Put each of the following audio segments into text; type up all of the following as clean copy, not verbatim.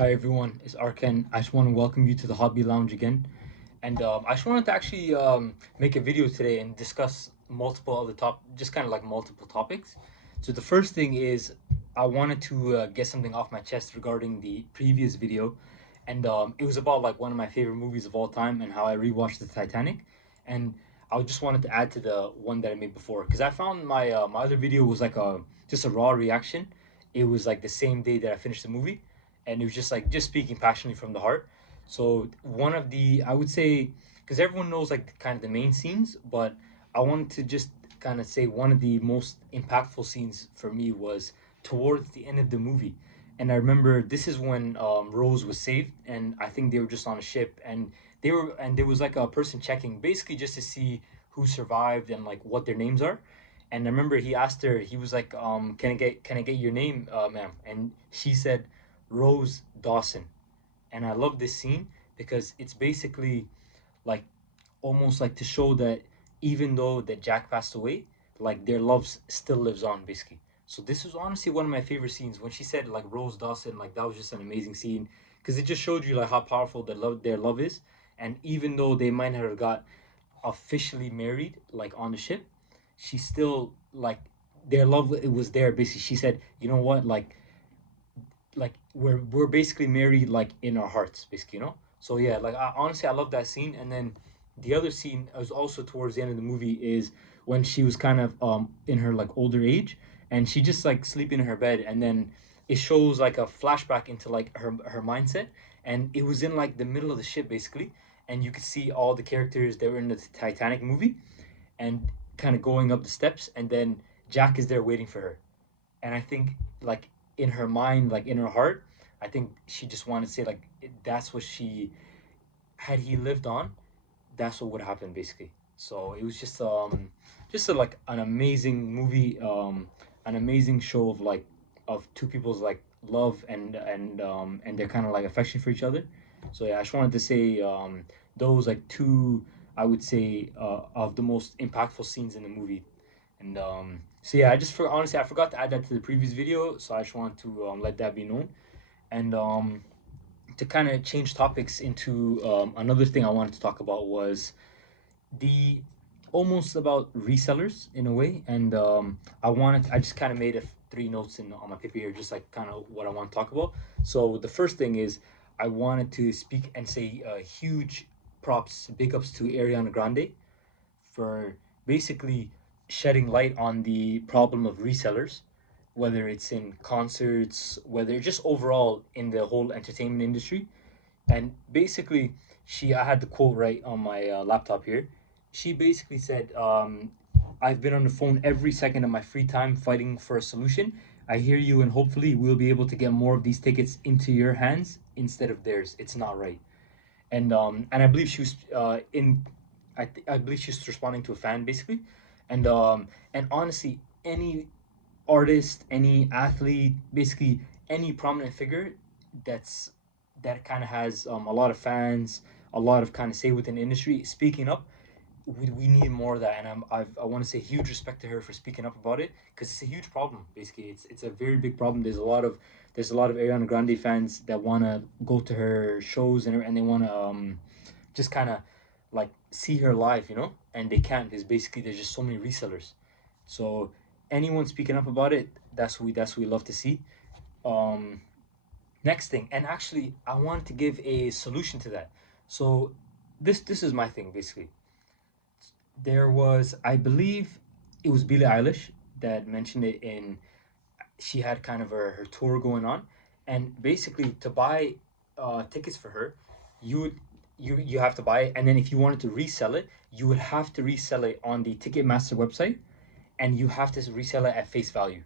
Hi everyone, it's Arkan. I just want to welcome you to the Hobby Lounge again. And I just wanted to actually make a video today and discuss multiple other just kind of like multiple topics. So the first thing is I wanted to get something off my chest regarding the previous video, and it was about like one of my favorite movies of all time and how I rewatched the Titanic. And I just wanted to add to the one that I made before because I found my other video was like a just a raw reaction. It was like the same day that I finished the movie, and it was just like just speaking passionately from the heart. So one of the I would say, because everyone knows like kind of the main scenes, but I wanted to just kind of say one of the most impactful scenes for me was towards the end of the movie. And I remember this is when Rose was saved, and I think they were just on a ship, and there was like a person checking basically just to see who survived and like what their names are. And I remember he asked her, he was like, can I get your name, ma'am? And she said, Rose Dawson. And I love this scene because it's basically like almost like to show that even though that Jack passed away, like their love still lives on basically. So this was honestly one of my favorite scenes when she said like Rose Dawson, like that was just an amazing scene because it just showed you like how powerful their love is. And even though they might not have got officially married like on the ship, she still like their love, it was there basically. She said, you know what, like we're basically married like in our hearts basically, so yeah, like honestly I love that scene. And then the other scene is also towards the end of the movie is when she was kind of in her like older age, and she just like sleeping in her bed, and then it shows like a flashback into like her mindset, and it was in like the middle of the ship basically, and you could see all the characters that were in the Titanic movie and kind of going up the steps, and then Jack is there waiting for her. And I think like in her mind, like in her heart, I think she just wanted to say like that's what she had he lived on, that's what would happen basically. So it was just like an amazing movie, an amazing show of like of two people's like love and their kind of like affection for each other. So yeah, I just wanted to say those like two, I would say, of the most impactful scenes in the movie. And so yeah, honestly I forgot to add that to the previous video, so I just want to let that be known. And to kind of change topics into another thing I wanted to talk about was the almost about resellers in a way. And I just kind of made three notes on my paper here, just like kind of what I want to talk about. So the first thing is I wanted to speak and say huge props, big ups to Ariana Grande for basically shedding light on the problem of resellers, whether it's in concerts, whether just overall in the whole entertainment industry. And basically, I had the quote right on my laptop here. She basically said, I've been on the phone every second of my free time fighting for a solution. I hear you, and hopefully, we'll be able to get more of these tickets into your hands instead of theirs. It's not right. And I believe she was I believe she was responding to a fan basically. And honestly, any artist, any athlete, basically any prominent figure that's that kind of has a lot of fans, a lot of kind of say within the industry, speaking up. We need more of that, and I want to say huge respect to her for speaking up about it because it's a huge problem. Basically, it's a very big problem. There's a lot of Ariana Grande fans that want to go to her shows, and they want to just kind of like see her live, and they can't because basically there's just so many resellers. So anyone speaking up about it, that's what we love to see. Um, Next thing, and actually, I wanted to give a solution to that. So this is my thing basically. There was, I believe, it was Billie Eilish that mentioned it in. She had kind of her tour going on, and basically to buy tickets for her, you would you have to buy it, and then if you wanted to resell it, you would have to resell it on the Ticketmaster website, and you have to resell it at face value.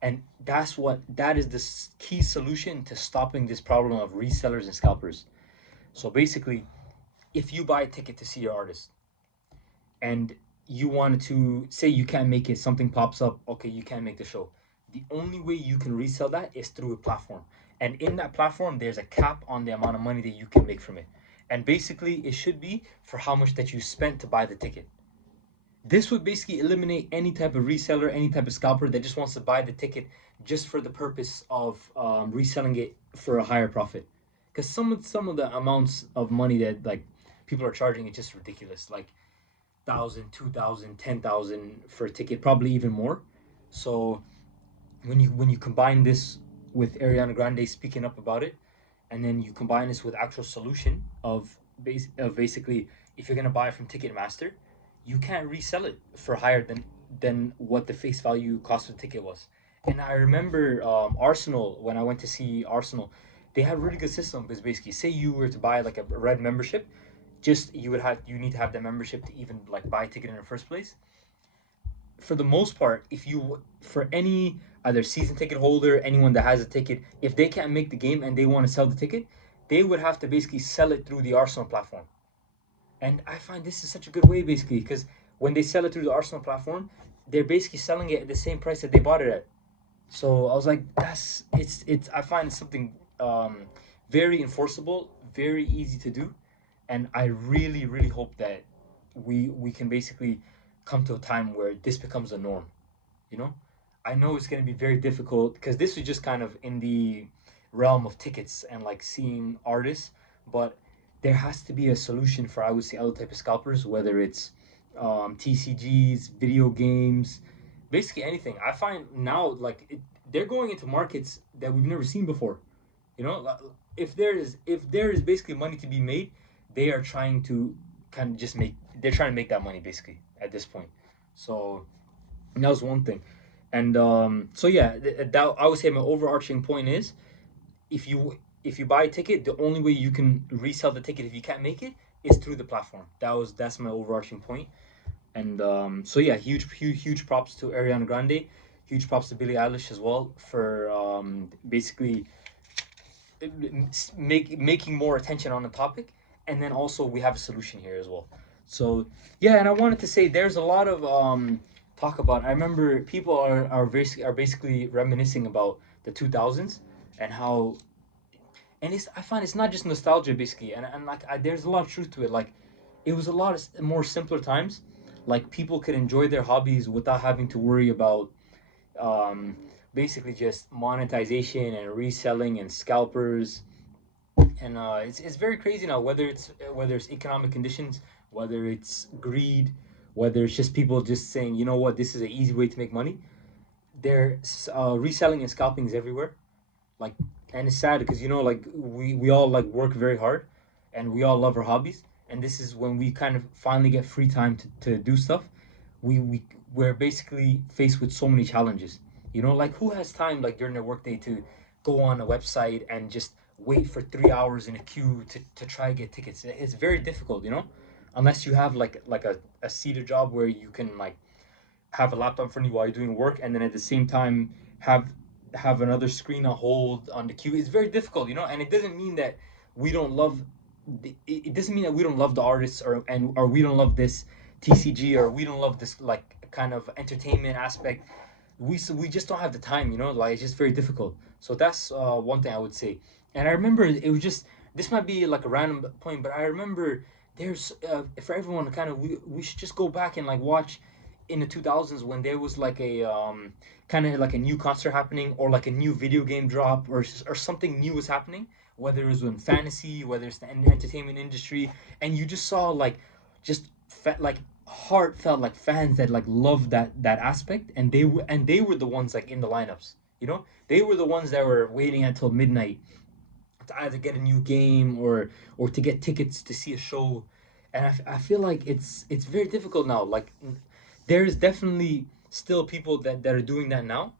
And that is the key solution to stopping this problem of resellers and scalpers. So basically, if you buy a ticket to see your artist and you wanted to say you can't make it, something pops up, okay, you can't make the show. The only way you can resell that is through a platform. And in that platform, there's a cap on the amount of money that you can make from it. And basically, it should be for how much that you spent to buy the ticket. This would basically eliminate any type of reseller, any type of scalper that just wants to buy the ticket just for the purpose of reselling it for a higher profit. Because some of the amounts of money that like people are charging is just ridiculous. Like 1,000, 2,000, 10,000 for a ticket, probably even more. So when you combine this with Ariana Grande speaking up about it, and then you combine this with actual solution of basically if you're gonna buy it from Ticketmaster, you can't resell it for higher than what the face value cost of the ticket was. And I remember Arsenal, when I went to see Arsenal, they had a really good system because basically say you were to buy like a red membership, just you need to have that membership to even like buy a ticket in the first place. For the most part, if you for any either season ticket holder, anyone that has a ticket, if they can't make the game and they want to sell the ticket, they would have to basically sell it through the Arsenal platform. And I find this is such a good way basically because when they sell it through the Arsenal platform, they're basically selling it at the same price that they bought it at. So I was like, that's it's. I find it's something very enforceable, very easy to do, and I really hope that we can basically come to a time where this becomes a norm. You know, I know it's going to be very difficult because this is just kind of in the realm of tickets and like seeing artists, but there has to be a solution for I would say other type of scalpers, whether it's TCGs, video games, basically anything. I find now like they're going into markets that we've never seen before. You know, if there is basically money to be made, they are trying to kind of just make they're trying to make that money basically at this point. So that was one thing. And so yeah, that I would say my overarching point is if you buy a ticket, the only way you can resell the ticket if you can't make it is through the platform. That's my overarching point. And so yeah, huge props to Ariana Grande, huge props to Billie Eilish as well for basically making more attention on the topic, and then also we have a solution here as well. So yeah, and I wanted to say there's a lot of talk about. I remember people are basically reminiscing about the 2000s and how, and I find it's not just nostalgia basically, and like there's a lot of truth to it. Like it was a lot of more simpler times. Like people could enjoy their hobbies without having to worry about um, basically just monetization and reselling and scalpers. And it's very crazy now, whether it's economic conditions, whether it's greed, whether it's just people just saying, you know what, this is an easy way to make money. They're reselling and scalping is everywhere. Like, and it's sad because like we all like work very hard, and we all love our hobbies, and this is when we kind of finally get free time to do stuff. We're basically faced with so many challenges. Like who has time like during their workday to go on a website and just wait for 3 hours in a queue to try to get tickets? It's very difficult, unless you have like a seated job where you can like have a laptop in front of you while you're doing work, and then at the same time have have another screen on hold on the queue. It's very difficult, and it doesn't mean that we don't love it doesn't mean that we don't love the artists, or we don't love this TCG, or we don't love this like kind of entertainment aspect. We just don't have the time, like it's just very difficult. So that's one thing I would say. And I remember it was just this might be like a random point, but I remember there's for everyone kind of we should just go back and like watch in the 2000s when there was like a kind of like a new concert happening, or like a new video game drop, or something new was happening, whether it was in fantasy, whether it's the entertainment industry, and you just saw like just like heartfelt like fans that like loved that aspect, and they were the ones like in the lineups. They were the ones that were waiting until midnight to either get a new game, or to get tickets to see a show. And I feel like it's very difficult now. Like there's definitely still people that are doing that now,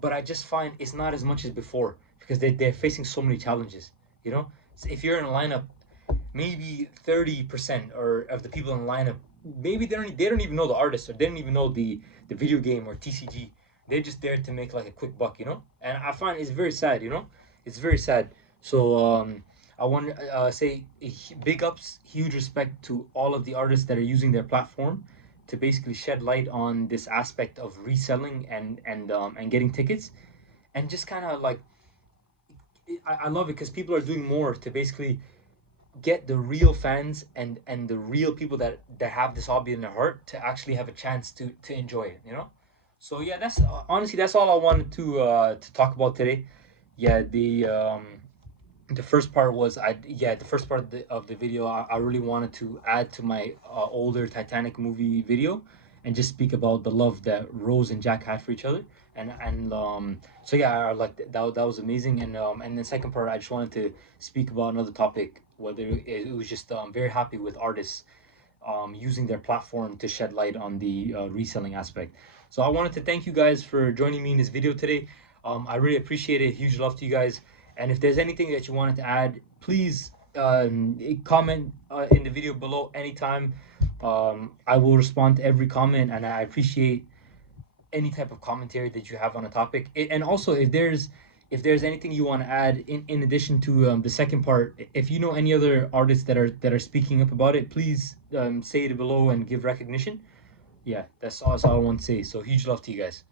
but I just find it's not as much as before because they're facing so many challenges. So if you're in a lineup, maybe 30% or of the people in the lineup, maybe they don't even know the artist, or they don't even know the video game or TCG. They're just there to make like a quick buck. And I find it's very sad. It's very sad. So I want to say big ups, huge respect to all of the artists that are using their platform to basically shed light on this aspect of reselling and getting tickets, and just kind of like I love it because people are doing more to basically get the real fans and the real people that have this hobby in their heart to actually have a chance to enjoy it, you know. So yeah, that's honestly that's all I wanted to talk about today. Yeah, the first part was the first part of the video, I really wanted to add to my older Titanic movie video and just speak about the love that Rose and Jack had for each other. And so yeah, I like that was amazing. And the second part, I just wanted to speak about another topic, whether it was just very happy with artists using their platform to shed light on the reselling aspect. So I wanted to thank you guys for joining me in this video today. I really appreciate it. Huge love to you guys. And if there's anything that you wanted to add, please comment in the video below anytime. I will respond to every comment, and I appreciate any type of commentary that you have on a topic. And also, if there's anything you want to add in addition to the second part, if you know any other artists that are speaking up about it, please say it below and give recognition. Yeah, that's all I want to say. So huge love to you guys.